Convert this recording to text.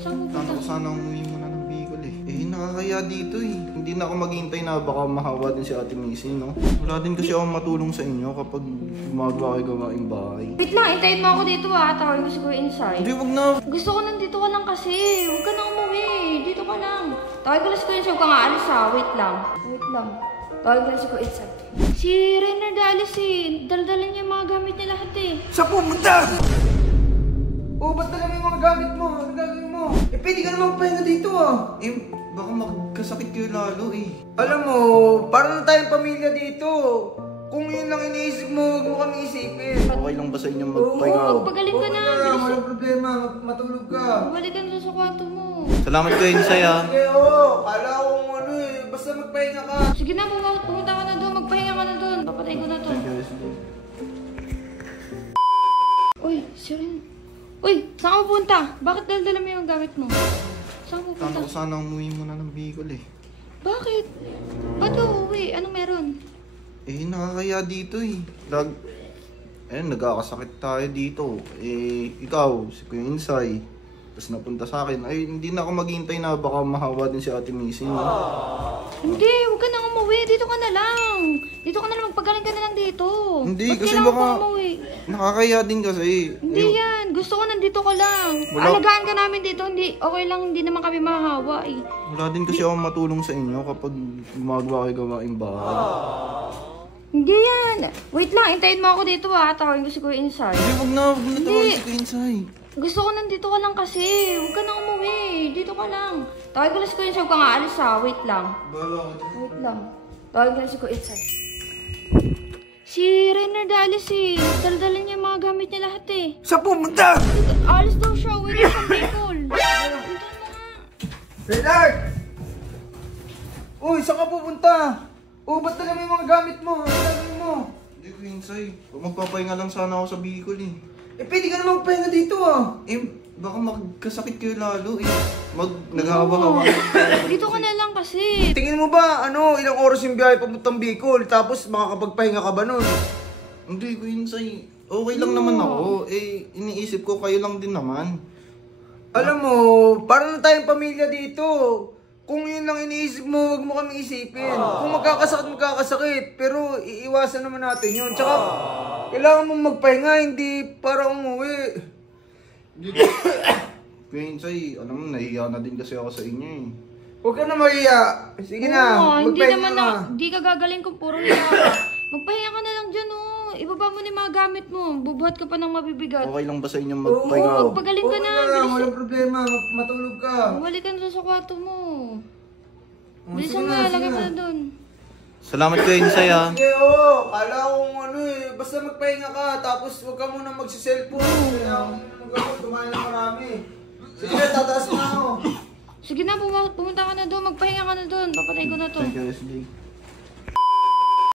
Saan mo Plano ko sana umuwi muna ng Bicol eh. Eh, nakakaya dito eh. Hindi na ako maghihintay na baka mahawa din si Ate Missy, no? Wala din kasi akong matulong sa inyo kapag gumagawa kayo gawaing bahay. Wait lang, hintayin mo ako dito ah. Tawagin ko si Kuya Insay. Hindi, wag na. Gusto ko nandito ka lang kasi. Huwag ka na umuwi. Dito ka lang. Tawagin ko lang si Kuya Insay. Huwag ka nga alis ah. Wait lang. Wait lang. Tawagin ko lang si Kuya Insay. Si Rainer Dalis eh. Daldala niya yung mga gamit niya lahat eh. Saan pumunta? Oh, ba't dala mo yung mga gamit mo? Ano gagawin mo? Eh, pwede ka naman pahinga dito ah. Eh, baka magkasakit kayo lalo eh. Alam mo, parang na tayong pamilya dito. Kung yun lang iniisip mo, huwag mo kami isipin. Okay lang ba sa inyo magpahinga? Oo, magpagaling ka na. Bilis. Walang problema, matulog ka. Bumalik ka na sa kwarto mo. Salamat kayo, Insay ah. Sige, oo. Kala ko ano eh, basta magpahinga ka. Sige na, pumunta ka na doon. Magpahinga ka na doon. Papatay ko na to. Thank you, sige. Uy, Siren. Uy, saan ka pupunta? Bakit daldala mo yung gamit mo? Saan ka pupunta? Plano ko sana umuwi muna ng Bicol eh. Bakit? Ba't ka uuwi? Anong meron? Eh, nakakaya dito eh. Nagkakasakit tayo dito. Eh, ikaw, si Kuya Insay. Tapos napunta sa akin. Ay, hindi na ako maghihintay na baka mahawa din si Ate Missy. No? Hindi, huwag ka nang umuwi. Dito ka na lang. Dito ka na lang. Magpagaling ka na lang dito. Hindi, Ba't kasi kailangan baka ka umuwi? nakakaya din kasi. Hindi yan. Gusto ko nandito ka lang. Wala. Alagaan ka namin dito. Hindi, okay lang. Hindi naman kami mahahawa eh. Wala din kasi akong matulong sa inyo kapag gumagawa kayo gawaing bahay. Hindi yan. Wait lang. Hintayin mo ako dito ah. Tawagin ko si Kuya Insay. Hindi, wag na. Wag na tawagin si Kuya Insay. Gusto ko nandito ka lang kasi. Huwag ka nang umuwi. Dito ka lang. Tawagin ko lang si Kuya Insay. Huwag ka nga alis ah. Wait lang. Wait lang. Tawagin ko lang si Kuya Insay. Si Rainer Dalis eh. Daldala niya yung mga gamit niya lahat eh. Saan pumunta? Alis daw siya. Uwi na sa Bicol. Renard! Uy, saan ka pupunta? Oh, ba't dala mo yung mga gamit mo? Ano gagawin mo? Hindi, Kuya Insay. Magpapahinga lang sana ako sa Bicol eh. Eh, pwede ka naman pahinga dito ah. Eh, baka magkasakit kayo lalo eh. Naghahawa-hawa. Dito ka na lang kasi. Tingin mo ba, ilang oras yung biyahe papuntang Bicol, tapos makakapagpahinga ka ba nun? Hindi, Kuya Insay. Okay lang naman ako. Eh, iniisip ko kayo lang din naman. Alam mo, parang na tayong pamilya dito. Kung yun lang iniisip mo, huwag mo kami isipin. Kung magkakasakit. Pero iiwasan naman natin yun. Tsaka, kailangan mong magpahinga, hindi para umuwi. Kuya Insay, alam mo, nahiya na din kasi ako sa inyo eh. Huwag ka na mahiya. Sige na, Hindi magpahinga naman ka. Hindi ka gagaling kung puro hiya ka. Magpahinga ka na lang dyan oh. Ibaba mo na yung mga gamit mo. Bubuhat ka pa ng mabibigat. Okay lang ba sa inyo Oo, magpahinga? Magpagaling ka na. lang, walang problema. Matulog ka. Bumalik ka na sa kwarto mo. Oh, Bilisan sige mo, na, lagay sige mo na. na dun. Salamat Kuya Insay ah. Sige, oo. Kala kong basta magpahinga ka, tapos huwag ka muna magsiselfone. Kailangan mo kumain ng marami. Sige na, tataas na ako. Sige na, pumunta ka na doon. Magpahinga ka na doon. Papatay ko na to. Thank you, SJ.